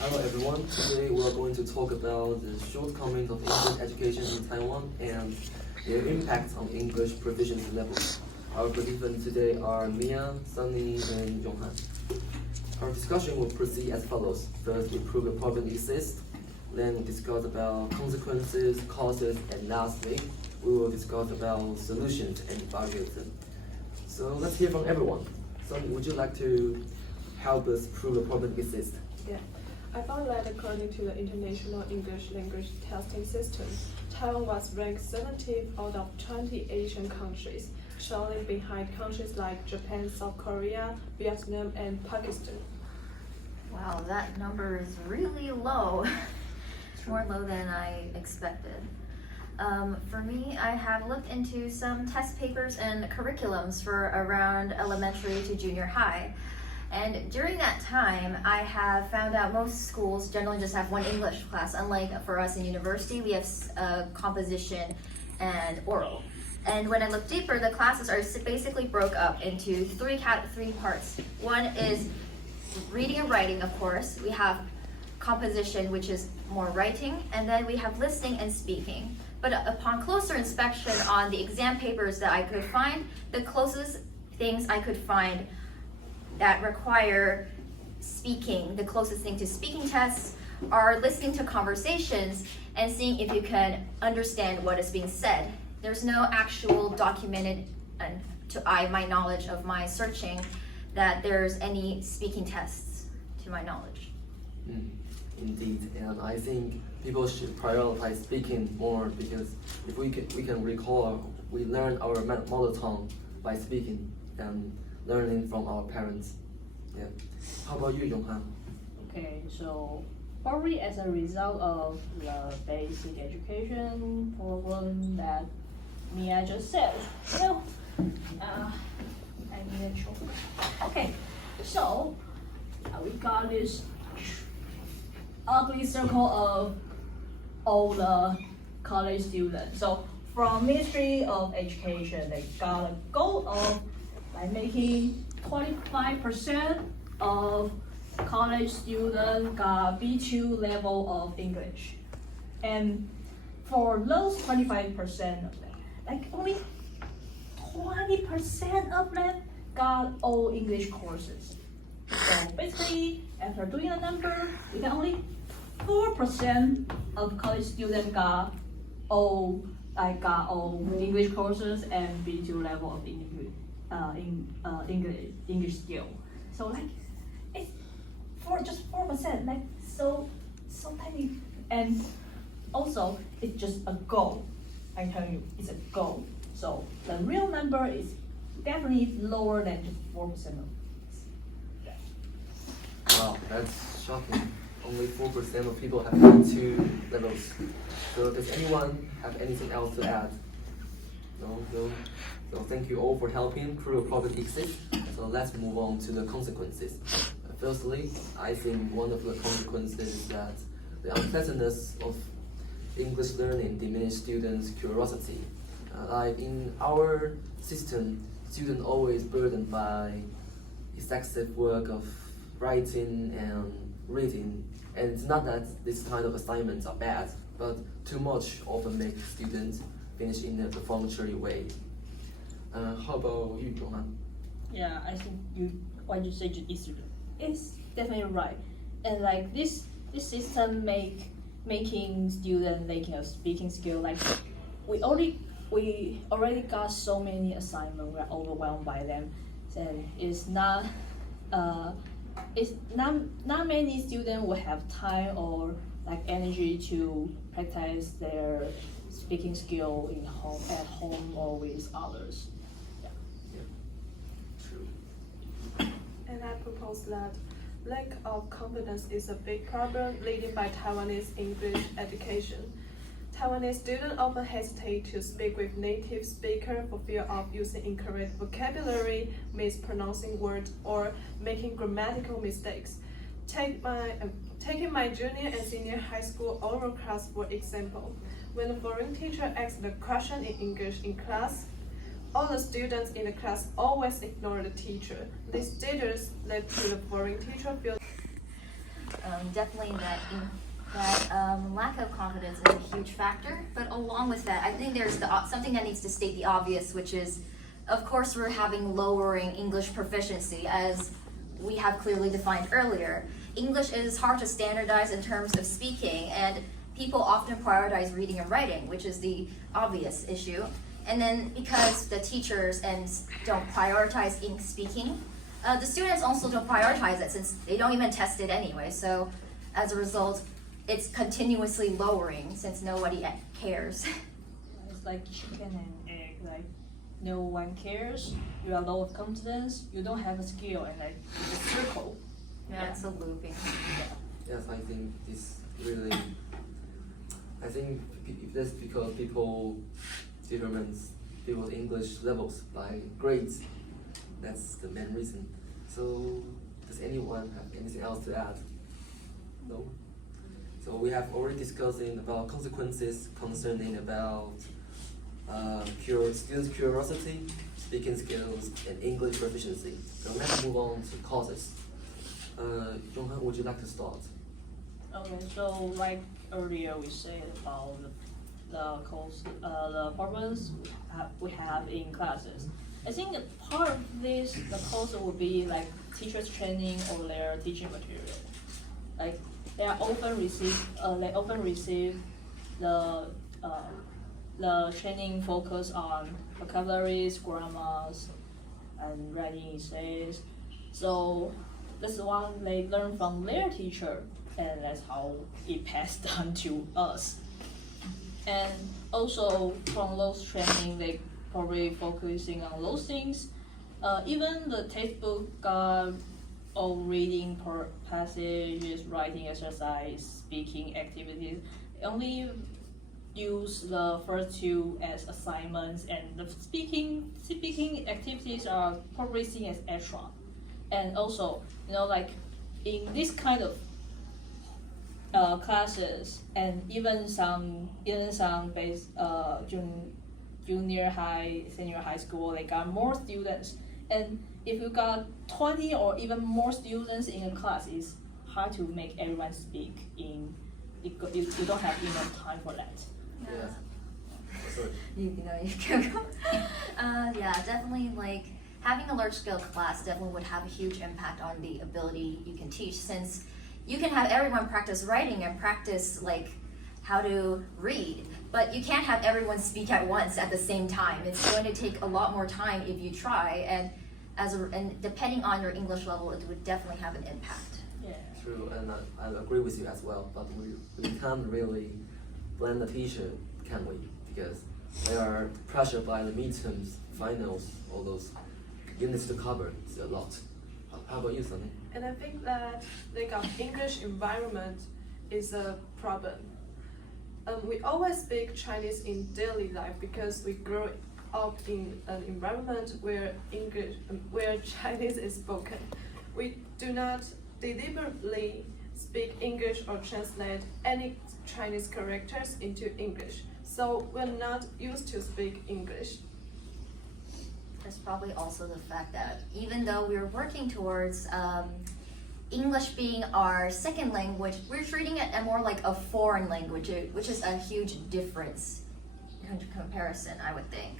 Hello everyone, today we are going to talk about the shortcomings of English education in Taiwan and their impact on English proficiency levels. Our participants today are Mia, Sunny, and Yonghan. Our discussion will proceed as follows. First, we prove the problem exists. Then we discuss about consequences, causes, and lastly, we will discuss about solutions and evaluate them. So let's hear from everyone. Sunny, would you like to help us prove the problem exists? Yeah. I found that according to the International English Language Testing System, Taiwan was ranked 17th out of 20 Asian countries, showing behind countries like Japan, South Korea, Vietnam, and Pakistan. Wow, that number is really low. It's more low than I expected. For me, I have looked into some test papers and curriculums for around elementary to junior high. And during that time, I have found out most schools generally just have one English class, unlike for us in university, we have composition and oral. And when I look deeper, the classes are basically broke up into three parts. One is reading and writing, of course. We have composition, which is more writing, and then we have listening and speaking. But upon closer inspection on the exam papers that I could find, the closest things I could find that require speaking, the closest thing to speaking tests, are listening to conversations and seeing if you can understand what is being said. There's no actual documented, to my knowledge of my searching, that there's any speaking tests to my knowledge. Indeed, and I think people should prioritize speaking more because if we can recall, we learn our mother tongue by speaking and learning from our parents. Yeah. How about you, Yonghan? Okay, so probably as a result of the basic education problem that Mia just said. I need a chocolate. Okay, so we got this ugly circle of all the college students. So from Ministry of Education, they got a goal of making 25% of college students got B2 level of English. And for those 25% of them, only 20% of them got all English courses. So basically, after doing a number, we got only 4% of college students got all English courses and B2 level of English. English skill. So it's just 4%, so tiny. And also it's just a goal. I tell you, it's a goal. So the real number is definitely lower than just 4% of Wow, that's shocking. Only 4% of people have B2 levels. So does anyone have anything else to add? No? So thank you all for helping prove a problem exists. So let's move on to the consequences. Firstly, I think one of the consequences is that the unpleasantness of English learning diminishes students' curiosity. Like in our system, students always burdened by excessive work of writing and reading. And it's not that this kind of assignments are bad, but too much often makes students finish in a perfunctory way. How about you, Johan? Yeah, I think what you said is definitely right. And this system making students making a speaking skill, we already got so many assignments, we're overwhelmed by them. And it's not many students will have time or energy to practice their speaking skill at home or with others. And I propose that lack of confidence is a big problem leading by Taiwanese English education. Taiwanese students often hesitate to speak with native speakers for fear of using incorrect vocabulary, mispronouncing words, or making grammatical mistakes. Taking my junior and senior high school oral class for example. When the foreign teacher asks the question in English in class, all the students in the class always ignore the teacher. These stages led to the foreign teacher feel Definitely that lack of confidence is a huge factor. But along with that, I think there's something that needs to state the obvious, which is, of course, we're having lowering English proficiency, as we have clearly defined earlier. English is hard to standardize in terms of speaking, and people often prioritize reading and writing, which is the obvious issue. And then because the teachers don't prioritize speaking, the students also don't prioritize it since they don't even test it anyway. So as a result, it's continuously lowering since nobody cares. It's like chicken and egg. Like no one cares. You are low of confidence. You don't have a skill, and like it's a circle. Yeah, it's a looping. Yes, I think this really. I think that's because people determines people's English levels by grades. That's the main reason. So, does anyone have anything else to add? No. So we have already discussing about consequences concerning about students' curiosity, speaking skills, and English proficiency. So let's move on to causes. Jonghan, would you like to start? Okay, so like earlier we said about the problems we have in classes. I think part of this, the cause would be like teachers' training or their teaching material. Like they often receive the training focus on vocabularies, grammars, and writing essays. So that's one they learn from their teacher, and that's how it passed on to us. And also from those training, they probably focusing on those things. Even the textbook or reading passages, writing exercise, speaking activities, only use the first two as assignments, and the speaking activities are probably seen as extra. And also, like in this kind of classes, and even some base junior high, senior high school, they got more students. And if you got 20 or even more students in a class, it's hard to make everyone speak in. You don't have enough time for that. Yes. Sorry. You can go. Yeah, definitely like having a large scale class definitely would have a huge impact on the ability you can teach, since you can have everyone practice writing and practice like how to read, but you can't have everyone speak at once at the same time. It's going to take a lot more time if you try, and and depending on your English level, it would definitely have an impact. Yeah. True, and I agree with you as well. But we can't really blame the teacher, can we? Because they are pressured by the midterms, finals, all those units to cover. It's a lot. How about you, Sunny? And I think that lack of English environment is a problem. We always speak Chinese in daily life because we grow up in an environment where Chinese is spoken. We do not deliberately speak English or translate any Chinese characters into English, so we're not used to speak English. There's probably also the fact that even though we're working towards English being our second language, we're treating it more like a foreign language, which is a huge difference in comparison, I would think.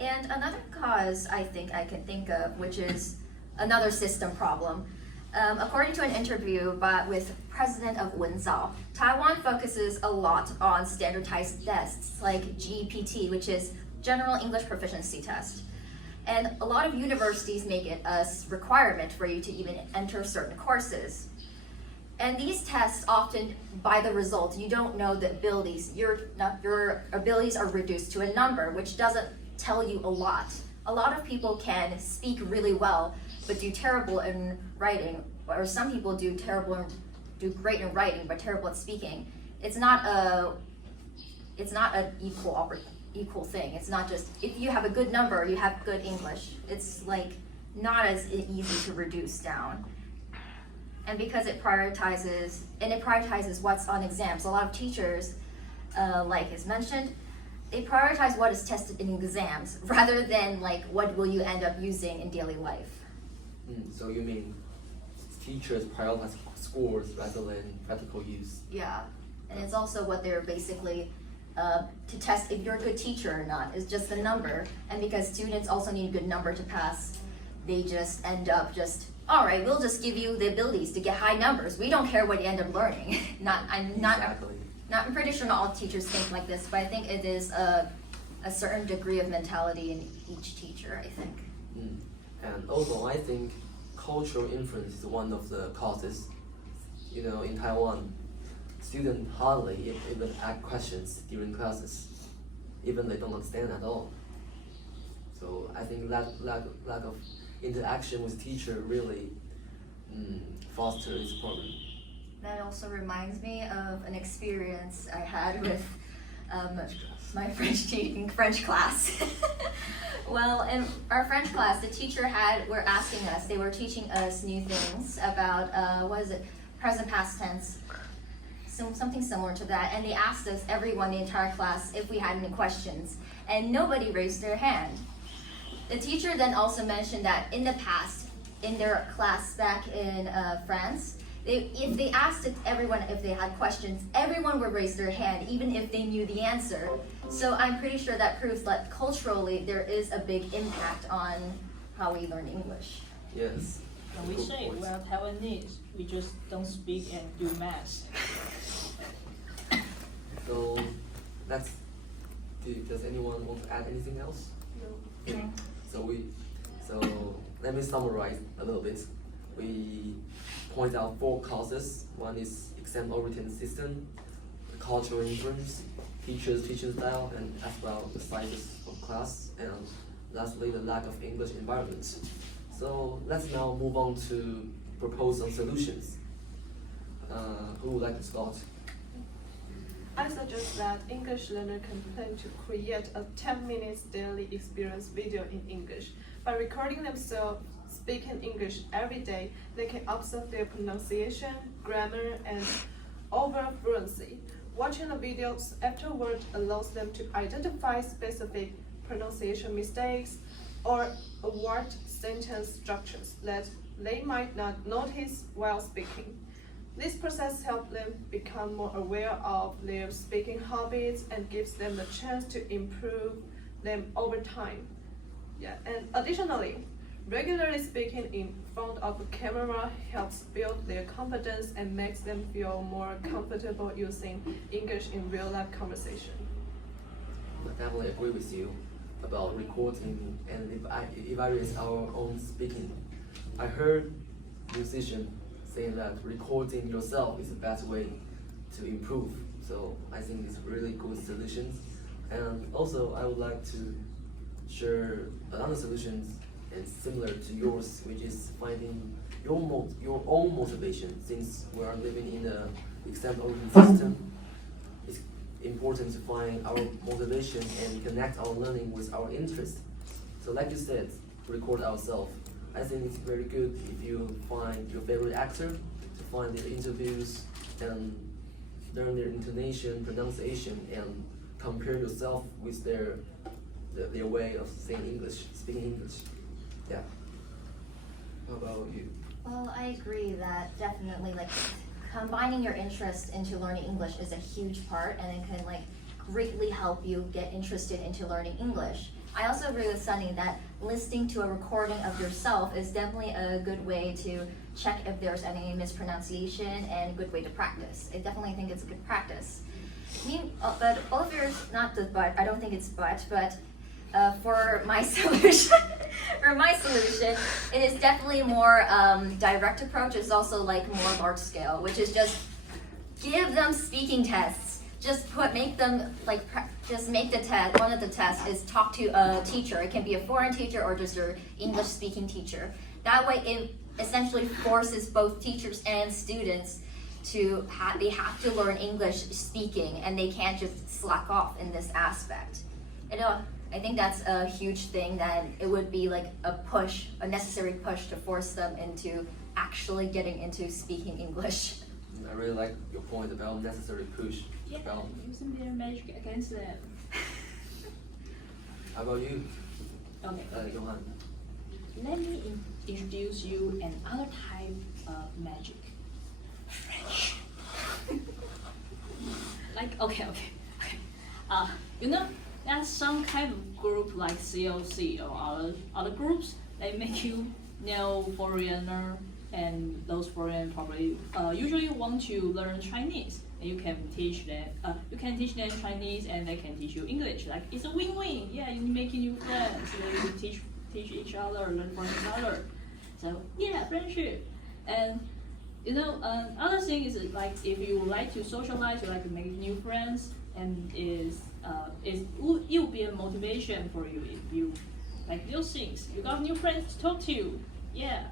And another cause I think I can think of, which is another system problem. According to an interview with President of Wenzhou, Taiwan focuses a lot on standardized tests like GPT, which is General English Proficiency Test. And a lot of universities make it a requirement for you to even enter certain courses. And these tests often, by the result, you don't know the abilities. Your abilities are reduced to a number, which doesn't tell you a lot. A lot of people can speak really well, but do terrible in writing, or some people do great in writing, but terrible at speaking. It's not an equal thing. It's not just if you have a good number, you have good English. It's like not as easy to reduce down. And because it prioritizes what's on exams, a lot of teachers, like is mentioned, they prioritize what is tested in exams rather than like what will you end up using in daily life. So you mean teachers prioritize scores rather than practical use. Yeah, and it's also what they're basically to test if you're a good teacher or not. It's just a number, and because students also need a good number to pass, they just end up all right, we'll just give you the abilities to get high numbers. We don't care what you end up learning. Exactly. I'm pretty sure not all teachers think like this, but I think it is a certain degree of mentality in each teacher, I think. And also, I think cultural influence is one of the causes. You know, in Taiwan, students hardly even ask questions during classes, even they don't understand at all. So I think lack of interaction with teacher really fosters this problem. That also reminds me of an experience I had with my French class. Well, in our French class, the teacher were asking us, they were teaching us new things about, present past tense, something similar to that, and they asked us, everyone, the entire class, if we had any questions, and nobody raised their hand. The teacher then also mentioned that in the past, in their class back in France, if they asked everyone if they had questions, everyone would raise their hand, even if they knew the answer. So I'm pretty sure that proves that culturally there is a big impact on how we learn English. Yes. When we Good say point. we're Taiwanese, we just don't speak and do math. So does anyone want to add anything else? No. Okay. So let me summarize a little bit. We point out 4 causes. One is exam-oriented system, the cultural influence, teachers' teaching style, and as well the sizes of class, and lastly the lack of English environment. So let's now move on to propose some solutions. Who would like to start? I suggest that English learner can plan to create a 10 minutes daily experience video in English. By recording themselves speaking English every day, they can observe their pronunciation, grammar, and overall fluency. Watching the videos afterward allows them to identify specific pronunciation mistakes or word sentence structures that they might not notice while speaking. This process helps them become more aware of their speaking habits and gives them the chance to improve them over time. And additionally, regularly speaking in front of a camera helps build their confidence and makes them feel more comfortable using English in real-life conversation. I definitely agree with you about recording and evaluate our own speaking. I heard musicians saying that recording yourself is the best way to improve. So I think it's really good solutions. And also I would like to share another solution and similar to yours, which is finding your own motivation. Since we are living in an exam-oriented system, it's important to find our motivation and connect our learning with our interest. So like you said, record ourselves. I think it's very good if you find your favorite actor, to find their interviews and learn their intonation, pronunciation, and compare yourself with their way of saying English, speaking English. Yeah. How about you? Well, I agree that definitely combining your interest into learning English is a huge part, and it can greatly help you get interested into learning English. I also agree with Sunny that listening to a recording of yourself is definitely a good way to check if there's any mispronunciation and a good way to practice. I definitely think it's a good practice. But all of yours, not the but, I don't think it's but for my solution, it is definitely more direct approach. It's also more large scale, which is just give them speaking tests. Just make them just make the test. One of the tests is talk to a teacher. It can be a foreign teacher or just your English speaking teacher. That way, it essentially forces both teachers and students to they have to learn English speaking, and they can't just slack off in this aspect. I think that's a huge thing, that it would be a necessary push to force them into actually getting into speaking English. I really like your point about necessary push. Yeah, using their magic against them. How about you, Okay. Johan? Let me introduce you another type magic. French. Like okay. You know, there's some kind of group like COC or other groups. They make you know foreigner, and those foreigner probably usually want to learn Chinese. And you can teach them. You can teach them Chinese, and they can teach you English. Like it's a win-win. Yeah, you're making new friends. You teach each other, learn from each other. So yeah, friendship. And you know, other thing is like if you like to socialize, you like to make new friends, and it will be a motivation for you if you like those things. You got new friends to talk to, yeah.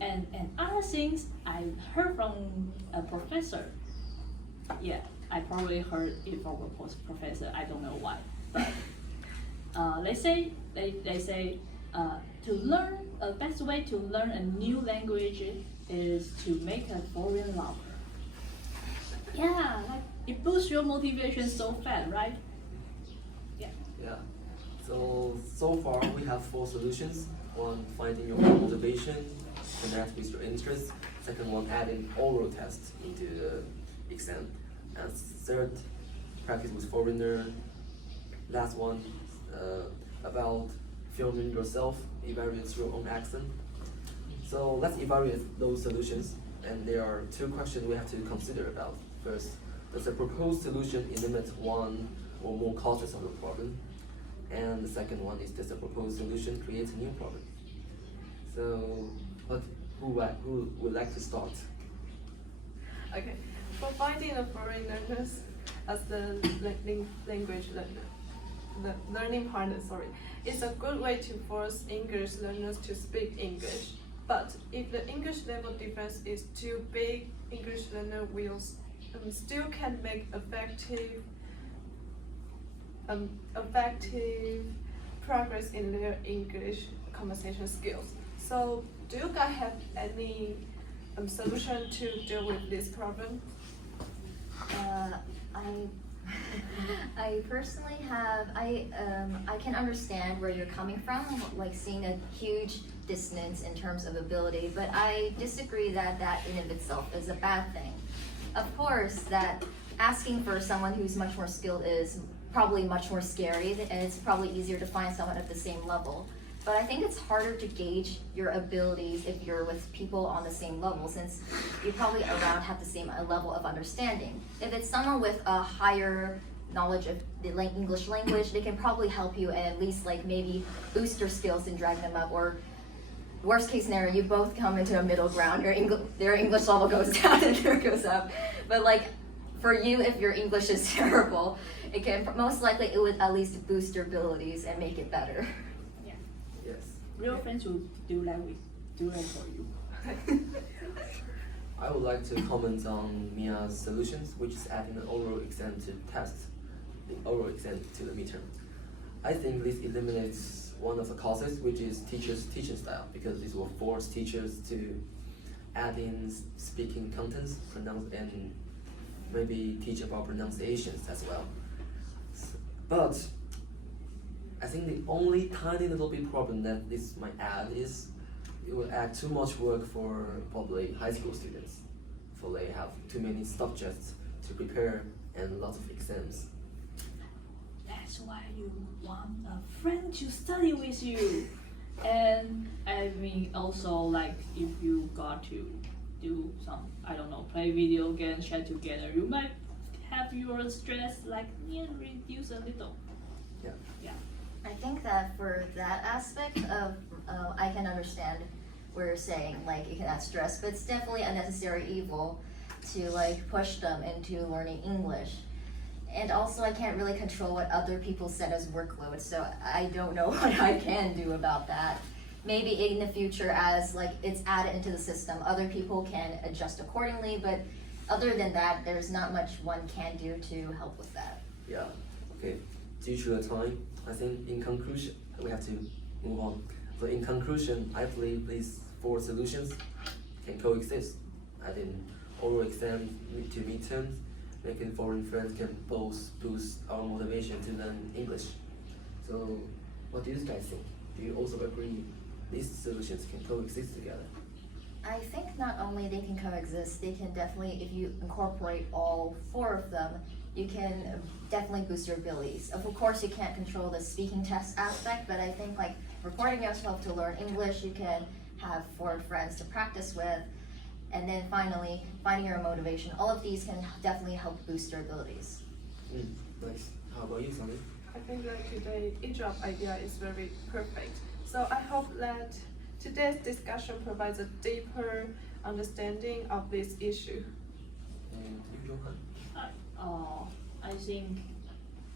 And other things I heard from a professor. Yeah, I probably heard it from a professor. I don't know why, but they say to learn a best way to learn a new language is to make a foreign lover. Yeah, like it boosts your motivation so fast, right? Yeah. Yeah. So far we have 4 solutions. One, finding your own motivation, connect with your interests. Second one, adding oral tests into the exam. And third, practice with foreigner. Last one, about filming yourself, evaluate your own accent. So let's evaluate those solutions. And there are 2 questions we have to consider about. First, does the proposed solution eliminate one or more causes of the problem? And the second one is, does the proposed solution create a new problem? So, who would like to start? Okay, for finding the foreign learners as the language learning partner, it's a good way to force English learners to speak English. But if the English level difference is too big, English learner will still can make effective progress in their English conversation skills. So, do you guys have any solution to deal with this problem? I personally have, I can understand where you're coming from, like seeing a huge dissonance in terms of ability, but I disagree that in of itself is a bad thing. Of course, that asking for someone who's much more skilled is probably much more scary, and it's probably easier to find someone at the same level. But I think it's harder to gauge your abilities if you're with people on the same level, since you probably around have the same level of understanding. If it's someone with a higher knowledge of the English language, they can probably help you and at least like maybe boost your skills and drag them up. Or worst case scenario, you both come into a middle ground. Their English level goes down and yours goes up. But like for you, if your English is terrible, it can most likely it would at least boost your abilities and make it better. Yes. Real friends will do that for you. I would like to comment on Mia's solutions, which is adding an oral exam to test, the oral exam to the midterm. I think this eliminates one of the causes, which is teachers' teaching style, because this will force teachers to add in speaking contents, and maybe teach about pronunciations as well. But I think the only tiny little bit problem that this might add is it will add too much work for probably high school students, for they have too many subjects to prepare and lots of exams. That's why you want a friend to study with you. And I mean also like if you got to do some, I don't know, play video games, chat together, you might have your stress like reduce a little. Yeah. I think that for that aspect of, I can understand what you're saying, like it can add stress, but it's definitely a necessary evil to like push them into learning English. And also I can't really control what other people set as workload, so I don't know what I can do about that. Maybe in the future as like it's added into the system, other people can adjust accordingly, but other than that, there's not much one can do to help with that. Yeah, okay. Due to the time, I think in conclusion, we have to move on. So in conclusion, I believe these 4 solutions can coexist. Adding oral exams to midterms, making foreign friends can both boost our motivation to learn English. So what do you guys think? Do you also agree these solutions can coexist together? I think not only they can coexist, they can definitely, if you incorporate all four of them, you can definitely boost your abilities. Of course, you can't control the speaking test aspect, but I think like recording yourself to learn English, you can have four friends to practice with, and then finally, finding your motivation. All of these can definitely help boost your abilities. Nice. How about you, Sonny? I think that today each of idea is very perfect. So I hope that today's discussion provides a deeper understanding of this issue. And you, Johan? I think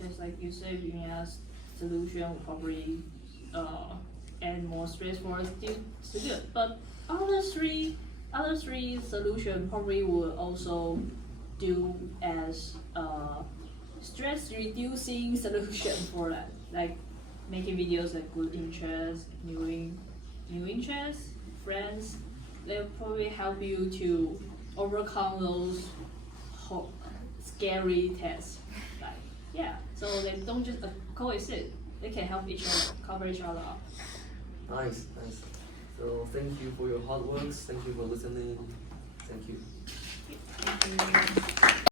just like you said, being as solution will probably add more stress for a student. But other three solution probably will also do as stress reducing solution for that, like making videos like good interest, new interests, friends. They'll probably help you to overcome those scary tests. Like yeah, so they don't just coexist. They can help each other, cover each other up. Nice. So thank you for your hard works. Thank you for listening. Thank you. Thank you.